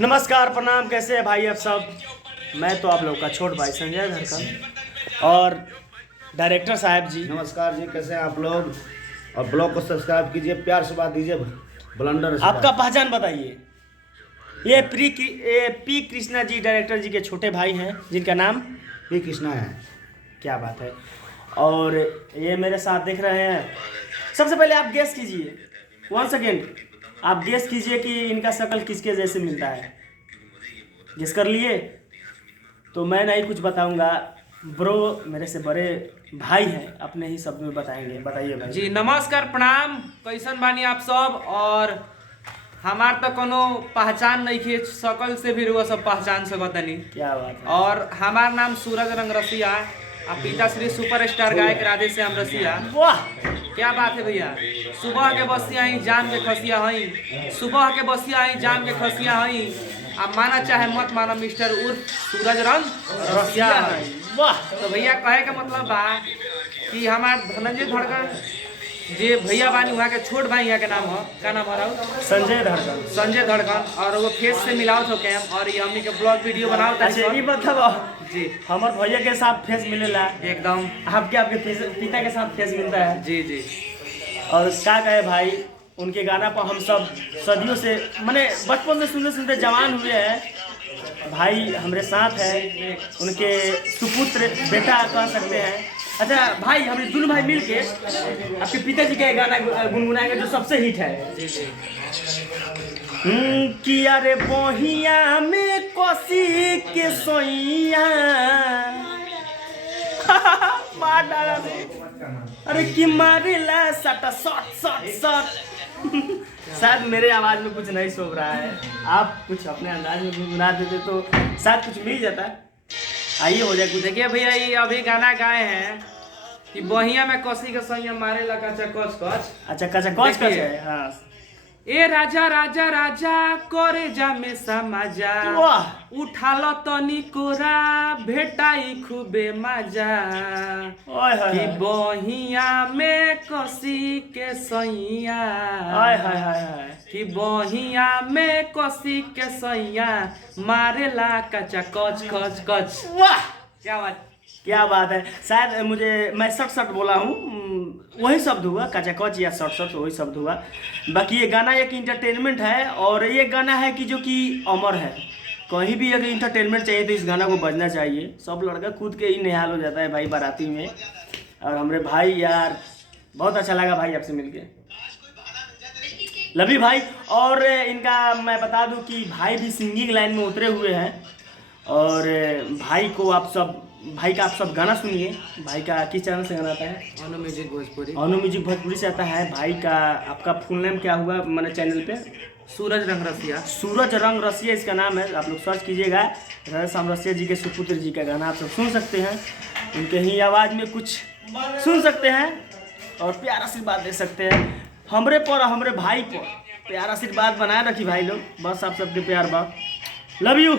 नमस्कार, प्रणाम। कैसे हैं भाई आप सब। मैं तो आप लोग का छोट भाई संजय धरकन और डायरेक्टर साहब जी। नमस्कार जी, कैसे हैं आप लोग। और ब्लॉग को सब्सक्राइब कीजिए, प्यार से बात दीजिए, ब्लंडर आपका पहचान बताइए। ये पी कृष्णा जी डायरेक्टर जी के छोटे भाई हैं जिनका नाम पी कृष्णा है। क्या बात है। और ये मेरे साथ देख रहे हैं। सबसे पहले आप गेस कीजिए, 1 सेकेंड आप गेस कीजिए कि इनका शक्ल किसके जैसे मिलता है। गेस कर लिए तो मैं नहीं कुछ बताऊंगा, ब्रो मेरे से बड़े भाई हैं, अपने ही शब्द में बताएंगे। बताइए भाई जी। नमस्कार, प्रणाम। कैसन बानी आप सब। और हमार तो कोनो पहचान नहीं खे, शकल से भी रुआ सब पहचान सकतनी। क्या बात है। और हमार नाम सूरज रंग रसिया और पिता श्री सुपरस्टार गायक राधे श्याम रसिया। वाह, क्या बात है भैया। सुबह के बसिया ही जान के खसिया हई, सुबह के बसिया ही जान के खसिया हई। आप माना चाहे मत माना, मिस्टर उर्फ सूरज रंग रसिया है। वाह। तो भैया कहे का मतलब बा कि हमार धनंजय धड़कन जे भैया बानी वहाँ के छोट भाई यहाँ के नाम है, क्या नाम है राहुल? संजय धड़कन। संजय धड़कन। और वो फेस से मिलाओ तो कैम और ये हमनी के ब्लॉग वीडियो बनाओ। अच्छा, ये मतलब जी, हमार भैया के साथ फेस मिलेला एकदम। आपके पिता के साथ फेस मिलता है। जी जी। और क्या कहे भाई, उनके गाना पर हम सब सदियों से मैंने बचपन से सुनते सुनते जवान हुए हैं। भाई हमारे साथ है, उनके सुपुत्र बेटा कह सकते हैं। अच्छा भाई, हम दोनों भाई मिलके आपके पिताजी का गाना गुनगुनाएंगे जो सबसे हिट है। जी जी। किया रे बोहिया में कोसी के सोइया मार डाला रे। अरे कि मारेला सटा शॉट शॉट शॉट। शायद मेरे आवाज में कुछ नहीं शोभ रहा है, आप कुछ अपने अंदाज में गुनगुना देते तो शायद कुछ मिल जाता। आइए हो जाए कुछ। देखिए भैया, ये अभी गाना गाए हैं कि बहिया में कसी के सैया मारे लगा कच कच। अच्छा कचा कौच कच देखिए। है। हाँ ए राजा राजा राजा करे जा में समाजा, वाह। उठालो तनी कोरा भेटाई खूबे मजा। ओए हाय कि हाय। बहिया में कसी के सैया, हाय हाय हाय हाय। कि बहिया में कसी के सैया मारेला कचा कच कच कच। वाह, क्या बात। क्या बात है। शायद मैं शॉर्ट शॉर्ट बोला हूँ, वही शब्द हुआ, कचाकच या शॉर्ट शॉर्ट वही शब्द हुआ। बाकी ये गाना एक इंटरटेनमेंट है और ये गाना है कि जो कि अमर है। कहीं भी अगर इंटरटेनमेंट चाहिए तो इस गाना को बजना चाहिए। सब लड़का कूद के ही निहाल हो जाता है भाई बाराती में। और हमारे भाई यार बहुत अच्छा लगा भाई आपसे मिलके, लवी भाई। और इनका मैं बता दूं कि भाई भी सिंगिंग लाइन में उतरे हुए हैं। और भाई का आप सब गाना सुनिए। भाई का किस चैनल से गाना आता है? अनु म्यूजिक भोजपुरी। अनु म्यूजिक भोजपुरी से आता है। भाई का आपका फुल नेम क्या हुआ मैंने चैनल पे? सूरज रंग रसिया। सूरज रंग रसिया इसका नाम है, आप लोग सर्च कीजिएगा। राधे श्याम रसिया जी के सुपुत्र जी का गाना आप सब सुन सकते हैं। उनके ही आवाज़ में कुछ सुन सकते हैं और प्यार आशीर्वाद दे सकते हैं हमरे पर, हमरे भाई पर। प्यार आशीर्वाद बनाए रखी भाई लोग, बस आप सबके प्यार बा। Love you.